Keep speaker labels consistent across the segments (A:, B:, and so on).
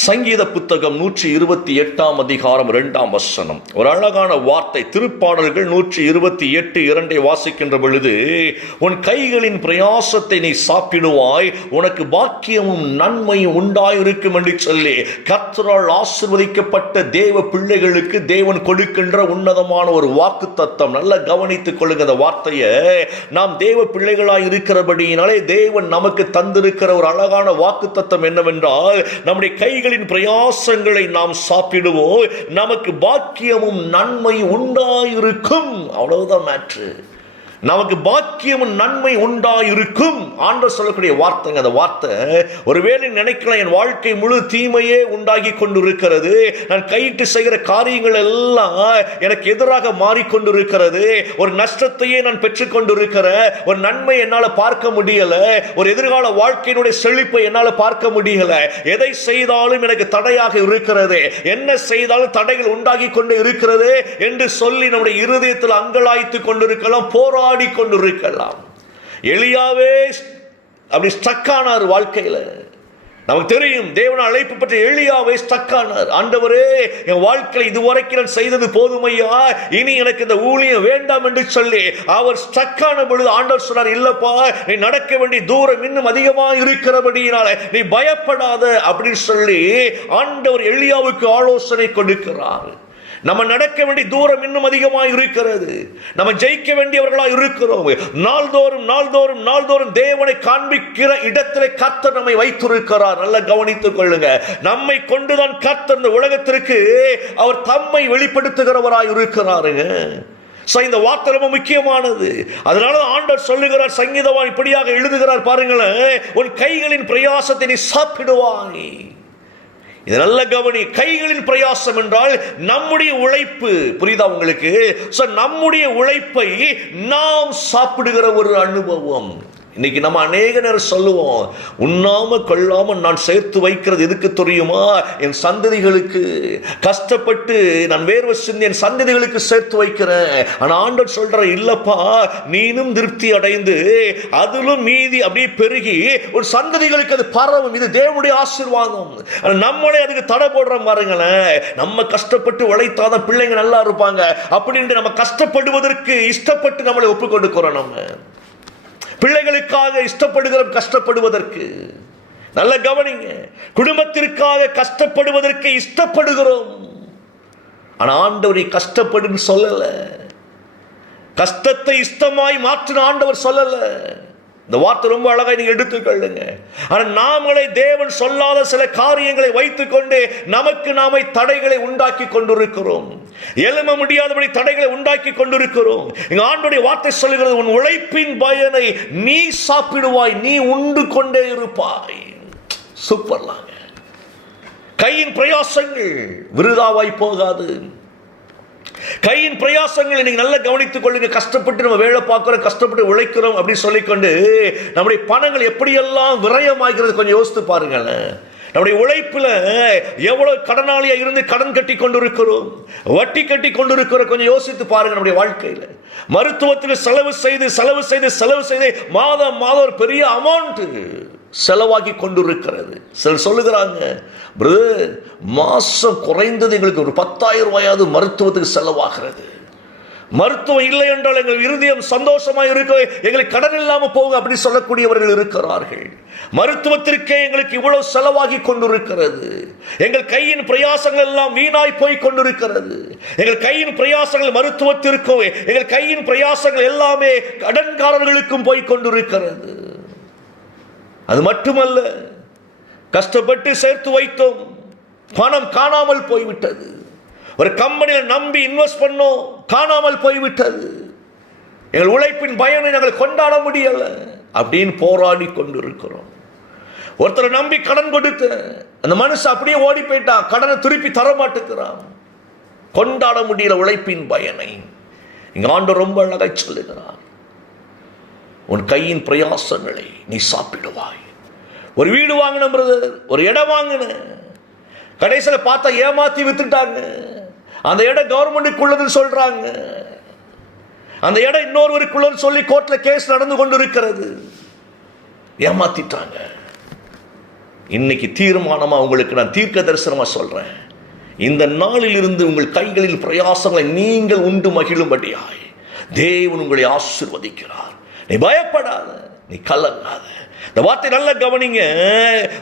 A: சங்கீத புத்தகம் நூற்றி இருபத்தி எட்டாம் அதிகாரம் இரண்டாம் வசனம். ஒரு அழகான வார்த்தை திருப்பாடல்கள் நூற்றி இருபத்தி எட்டு இரண்டை வாசிக்கின்ற பொழுது உன் கைகளின் பிரயாசத்தை நீ சாப்பிடுவாய் உனக்கு பாக்கியமும் நன்மையும் உண்டாயிருக்கும் என்று சொல்லி கத்தரால் ஆசிர்வதிக்கப்பட்ட தேவ பிள்ளைகளுக்கு தேவன் கொடுக்கின்ற உன்னதமான ஒரு வாக்கு தத்தம் நல்ல கவனித்துக் கொள்ளுங்க அந்த வார்த்தையை. நாம் தேவ பிள்ளைகளாய் இருக்கிறபடியினாலே தேவன் நமக்கு தந்திருக்கிற ஒரு அழகான வாக்கு தத்தம் என்னவென்றால் நம்முடைய கை கைகளின் பிரயாசங்களை நாம் சாப்பிடுவோம். நமக்கு பாக்கியமும் நன்மை உண்டாயிருக்கும். அவ்வளவுதான் மேட்ரு நமக்கு பாக்கியமும் நன்மை உண்டாயிருக்கும். ஆண்டவர் சொல்லக்கூடிய வார்த்தைங்க அந்த வார்த்தை ஒருவேளை நினைக்கலாம் என் வாழ்க்கை முழு தீமையே உண்டாகி கொண்டிருக்கிறது. நான் கையிட்டு செய்கிற காரியங்கள் எல்லாம் எனக்கு எதிராக மாறிக்கொண்டிருக்கிறது. ஒரு நஷ்டத்தையே நான் பெற்றுக்கொண்டிருக்கிறேன் ஒரு நன்மை என்னால் பார்க்க முடியல. ஒரு எதிர்கால வாழ்க்கையினுடைய செழிப்பை என்னால் பார்க்க முடியல. எதை செய்தாலும் எனக்கு தடையாக இருக்கிறது. என்ன செய்தாலும் தடைகள் உண்டாகி கொண்டு இருக்கிறது என்று சொல்லி நம்முடைய இருதயத்தில் அங்கலாய்த்து கொண்டிருக்கலாம். போராடி கொண்டிருக்கலாம் எளியாவே அப்படி ஸ்டக் ஆனார் வாழ்க்கையில். நமக்கு தெரியும் தேவன அழைப்பு பற்றி எளியாவே ஸ்டக் ஆனார் ஆண்டவரே என் வாழ்க்கையில் இதுவரைக்கும் நான் செய்தது போதுமையா? இனி எனக்கு இந்த ஊழியம் வேண்டாம் என்று சொல்லி அவர் ஸ்டக் ஆன பொழுது ஆண்டவர் சொன்னார் இல்லப்பா நீ நடக்க வேண்டிய தூரம் இன்னும் அதிகமாக இருக்கிறபடியினால நீ பயப்படாத அப்படின்னு சொல்லி ஆண்டவர் எளியாவுக்கு ஆலோசனை கொடுக்கிறார். நம்ம நடக்க வேண்டிய தூரம் இன்னும் அதிகமாக இருக்கிறது. நம்ம ஜெயிக்க வேண்டியவர்களாக இருக்கிறோம். நாள்தோறும் நாள்தோறும் நாள்தோறும் தேவனை காண்பிக்கிற இடத்திலே கர்த்தர் நம்மை வைத்திருக்கிறார். நல்லா கவனித்துக் கொள்ளுங்க. நம்மை கொண்டுதான் கர்த்தர் இந்த உலகத்திற்கு அவர் தம்மை வெளிப்படுத்துகிறவராய் இருக்கிறாருங்க. ஸோ இந்த வார்த்தை ரொம்ப முக்கியமானது. அதனால ஆண்டவர் சொல்லுகிறார் சங்கீதவான் இப்படியாக எழுதுகிறார் பாருங்களேன் உன் கைகளின் பிரயாசத்தை நீ சாப்பிடுவாய். இது நல்ல கவனி கைகளின் பிரயாசம் என்றால் நம்முடைய உழைப்பு. புரியுதா உங்களுக்கு? ஸோ நம்முடைய உழைப்பை நாம் சாப்பிடுகிற ஒரு அனுபவம். இன்னைக்கு நம்ம அநேக நேரம் சொல்லுவோம் உண்ணாம கொள்ளாம நான் சேர்த்து வைக்கிறது எதுக்கு தெரியுமா? என் சந்ததிகளுக்கு கஷ்டப்பட்டு நான் வேர்வை சிந்தி என் சந்ததிகளுக்கு சேர்த்து வைக்கிறேன். ஆனா ஆண்டவர் சொல்ற இல்லப்பா நீனும் திருப்தி அடைந்து அதிலும் மீதி அப்படியே பெருகி ஒரு சந்ததிகளுக்கு அது பரவும் இது தேவனுடைய ஆசீர்வாதம். நம்மளே அதுக்கு தடை போடுற பாருங்களேன் நம்ம கஷ்டப்பட்டு உழைத்தாதான் பிள்ளைங்க நல்லா இருப்பாங்க. அப்படின்ட்டு நம்ம கஷ்டப்படுவதற்கு இஷ்டப்பட்டு நம்மளை ஒப்புக்கொண்டுக்கிறோம் நம்ம. பிள்ளைகளுக்காக இஷ்டப்படுகிறோம் கஷ்டப்படுவதற்கு. நல்ல கவனிங்க. குடும்பத்திற்காக கஷ்டப்படுவதற்கு இஷ்டப்படுகிறோம். ஆனா ஆண்டவரை கஷ்டப்படுன்னு சொல்லல. கஷ்டத்தை இஷ்டமாய் மாற்றின ஆண்டவர் சொல்லலை. இந்த வார்த்தை ரொம்ப அழகாக நீங்கள் எடுத்துக்கொள்ளுங்க ஆனால் நாமளே தேவன் சொல்லாத சில காரியங்களை வைத்துக்கொண்டு நமக்கு நாமை தடைகளை உண்டாக்கி கொண்டிருக்கிறோம். எழும முடியாதபடி தடைகளை உண்டாக்கி கொண்டிருக்கிறோம். எங்க ஆண்டுடைய வார்த்தை சொல்லுகிறது உன் உழைப்பின் பயனை நீ சாப்பிடுவாய் நீ உண்டு கொண்டே இருப்பாய். சூப்பர்லாங்க. கையின் பிரயாசங்கள் விருதாவாய் போகாது. கையின் பிரயாசங்களை நீங்க நல்லா கவனித்துக் கொள்ளுங்க. கஷ்டப்பட்டு நம்ம வேலை பார்க்கிறோம் கஷ்டப்பட்டு உழைக்கிறோம் அப்படின்னு சொல்லிக்கொண்டு நம்முடைய பணங்கள் எப்படியெல்லாம் விரயமாகிறது கொஞ்சம் யோசித்து பாருங்களேன். நம்முடைய உழைப்புல எவ்வளவு கடனாளியா இருந்து கடன் கட்டி கொண்டு இருக்கிறோம் வட்டி கட்டி கொண்டு இருக்கிறோம் கொஞ்சம் யோசித்து பாருங்க நம்முடைய வாழ்க்கையில. மருத்துவத்தில் செலவு செய்து செலவு செய்து செலவு செய்து மாதம் மாதம் ஒரு பெரிய அமௌண்ட் செலவாகி கொண்டிருக்கிறது. சிலர் சொல்லுகிறாங்க பிரதர் மாசம் குறைந்தது எங்களுக்கு ஒரு பத்தாயிரம் ரூபாயாவது மருத்துவத்துக்கு செலவாகிறது. மருத்துவம் இல்லை என்றால் எங்கள் இருதயம் சந்தோஷமாக இருக்க எங்களுக்கு கடன் இல்லாமல் போகும் அப்படின்னு சொல்லக்கூடியவர்கள் இருக்கிறார்கள். மருத்துவத்திற்கே எங்களுக்கு இவ்வளவு செலவாகி கொண்டிருக்கிறது. எங்கள் கையின் பிரயாசங்கள் எல்லாம் வீணாய் போய் கொண்டிருக்கிறது. எங்கள் கையின் பிரயாசங்கள் மருத்துவத்திற்கும் எங்கள் கையின் பிரயாசங்கள் எல்லாமே கடன்காரர்களுக்கும் போய் கொண்டிருக்கிறது. அது மட்டுமல்ல கஷ்டப்பட்டு சேர்த்து வைத்தோம். பணம் காணாமல் போய்விட்டது. ஒரு கம்பெனியில் நம்பி இன்வெஸ்ட் பண்ணோம் காணாமல் போய்விட்டது. எங்கள் உழைப்பின் பயனை நாங்கள் கொண்டாட முடியலை அப்படின்னு போராடி கொண்டிருக்கிறோம். ஒருத்தரை நம்பி கடன் கொடுத்த அந்த மனுஷன் அப்படியே ஓடி போயிட்டான் கடனை திருப்பி தர மாட்டேங்கிறான். கொண்டாட முடியல உழைப்பின் பயனை. இங்க ஆண்டு ரொம்ப அழகாய் சொல்லுகிறான் உன் கையின் பிரயாசங்களை நீ சாப்பிடுவாய். ஒரு வீடு வாங்கின பிரதர் ஒரு இடம் வாங்கின கடைசியில் பார்த்தா ஏமாத்தி வித்துட்டாங்க. அந்த இடம் கவர்மெண்ட்டுக்குள்ளதுன்னு சொல்றாங்க. அந்த இடம் இன்னொருவருக்குள்ளன்னு சொல்லி கோர்ட்ல கேஸ் நடந்து கொண்டு இருக்கிறது ஏமாத்திட்டாங்க. இன்னைக்கு தீர்மானமா உங்களுக்கு நான் தீர்க்க தரிசனமா சொல்றேன். இந்த நாளில் இருந்து உங்கள் கைகளில் பிரயாசங்களை நீங்கள் உண்டு மகிழும்படியாய் தேவன் உங்களை ஆசிர்வதிக்கிறார். நீ பயப்படாத நீ கலங்காத. இந்த வார்த்தை நல்லா கவனிங்க.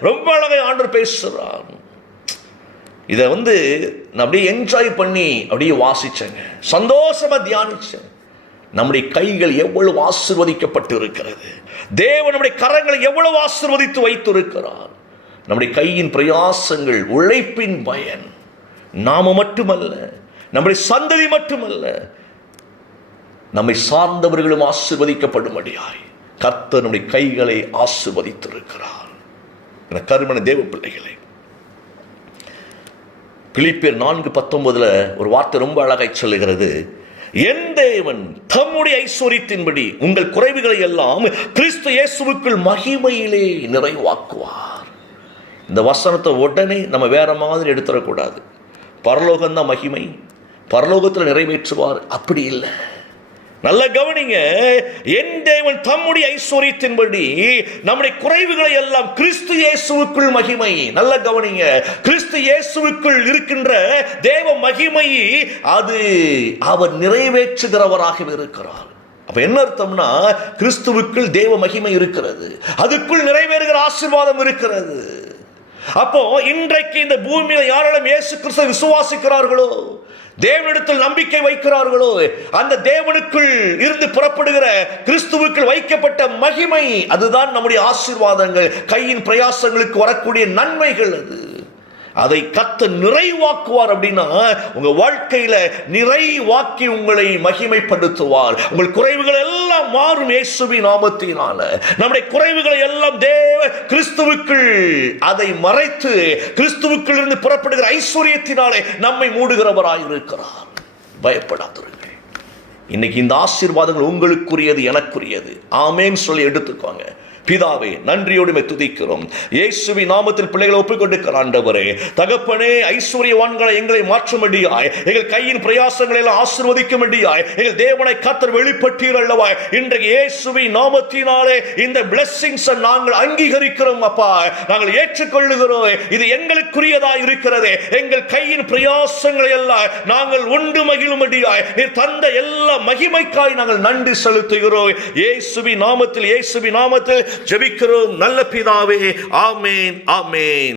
A: ரொம்ப அழகாக ஆண்டவர் பேசுகிறான் இதை வந்து நான் அப்படியே என்ஜாய் பண்ணி அப்படியே வாசிச்சேங்க. சந்தோஷமா தியானிச்சேன். நம்முடைய கைகள் எவ்வளவு ஆசிர்வதிக்கப்பட்டு இருக்கிறது தேவன் நம்முடைய கரங்களை எவ்வளவு ஆசிர்வதித்து வைத்திருக்கிறார். நம்முடைய கையின் பிரயாசங்கள் உழைப்பின் பயன். நாம மட்டுமல்ல நம்முடைய சந்ததி மட்டுமல்ல நம்மை சார்ந்தவர்களும் ஆசிர்வதிக்கப்படும்படியாய் கர்த்தர் நம்முடைய கைகளை ஆசிர்வதித்திருக்கிறார். என கருமன தேவ பிள்ளைகளை பிலிப்பியர் நான்கு பத்தொன்பதுல ஒரு வார்த்தை ரொம்ப அழகாய் சொல்லுகிறது. என் தேவன் தம்முடைய ஐஸ்வர்யத்தின்படி உங்கள் குறைவுகளை எல்லாம் கிறிஸ்து இயேசுவுக்குள் மகிமையிலே நிறைவாக்குவார். இந்த வசனத்தை உடனே நம்ம வேற மாதிரி எடுத்துடக்கூடாது. பரலோகம்தான் மகிமை. பரலோகத்தில் நிறைவேற்றுவார். அப்படி இல்லை. நல்ல கவனிங்க. என் தேவன் தம்முடைய ஐஸ்வர்யத்தின்படி நம்முடைய குறைவுகளை எல்லாம் கிறிஸ்து இயேசுவுக்குள் மகிமை. நல்ல கவனிங்க. கிறிஸ்து இயேசுவுக்குள் இருக்கின்ற தேவ மகிமை அது அவர் நிறைவேற்றுகிறவராக இருக்கிறார். அப்ப என்ன அர்த்தம்னா கிறிஸ்துவுக்குள் தேவ மகிமை இருக்கிறது. அதுக்குள் நிறைவேறுகிற ஆசீர்வாதம் இருக்கிறது. அப்போ இன்றைக்கு இந்த பூமியில யாரெல்லாம் இயேசு கிறிஸ்து விசுவாசிக்கிறார்களோ தேவனிடத்தில் நம்பிக்கை வைக்கிறார்களோ அந்த தேவனுக்குள் இருந்து புறப்படுகிற கிறிஸ்துவுக்குள் வைக்கப்பட்ட மகிமை அதுதான் நம்முடைய ஆசீர்வாதங்கள் கையின் பிரயாசங்களுக்கு வரக்கூடிய நன்மைகள் அது. அதை கத்து நிறைவாக்குவார் அப்படின்னா உங்க வாழ்க்கையில நிறைவாக்கி உங்களை மகிமைப்படுத்துவார். உங்கள் குறைவுகள் எல்லாம் மாறும் இயேசுவி நாமத்தினால. நம்முடைய குறைவுகளை எல்லாம் தேவ கிறிஸ்துவுக்குள் அதை மறைத்து கிறிஸ்துவுக்குள் இருந்து புறப்படுகிற ஐஸ்வர்யத்தினாலே நம்மை மூடுகிறவராய் இருக்கிறார். இன்னைக்கு இந்த ஆசீர்வாதங்கள் உங்களுக்குரியது எனக்குரியது. ஆமேன்னு சொல்லி எடுத்துக்கோங்க. பிதாவே நன்றியோடுமை துதிக்கிறோம். இயேசுவி நாமத்தில் பிள்ளைகளை ஒப்புக்கொண்டிருக்கிற ஆண்டவரே தகப்பனே ஐஸ்வர்யவான்களை எங்களை மாற்றும்படியாய் எங்கள் கையின் பிரயாசங்களை எல்லாம் ஆசிர்வதிக்கும்படியாய் எங்கள் தேவனை கத்தர் வெளிப்பட்டீர் அல்லவாய் இன்றைக்கு இயேசுவி நாமத்தினாலே இந்த பிளெஸிங்ஸ் நாங்கள் அங்கீகரிக்கிறோம் அப்பா. நாங்கள் ஏற்றுக்கொள்ளுகிறோம். இது எங்களுக்குரியதா இருக்கிறது. எங்கள் கையின் பிரயாசங்களை எல்லாம் நாங்கள் உண்டு மகிழும்படியாய் நீர் தந்த எல்லா மகிமைக்காய் நாங்கள் நன்றி செலுத்துகிறோம். இயேசுவி நாமத்தில் இயேசுவி நாமத்தில் ஜெபிக்கிறோம். நல்ல பிதாவே. ஆமேன் ஆமேன்.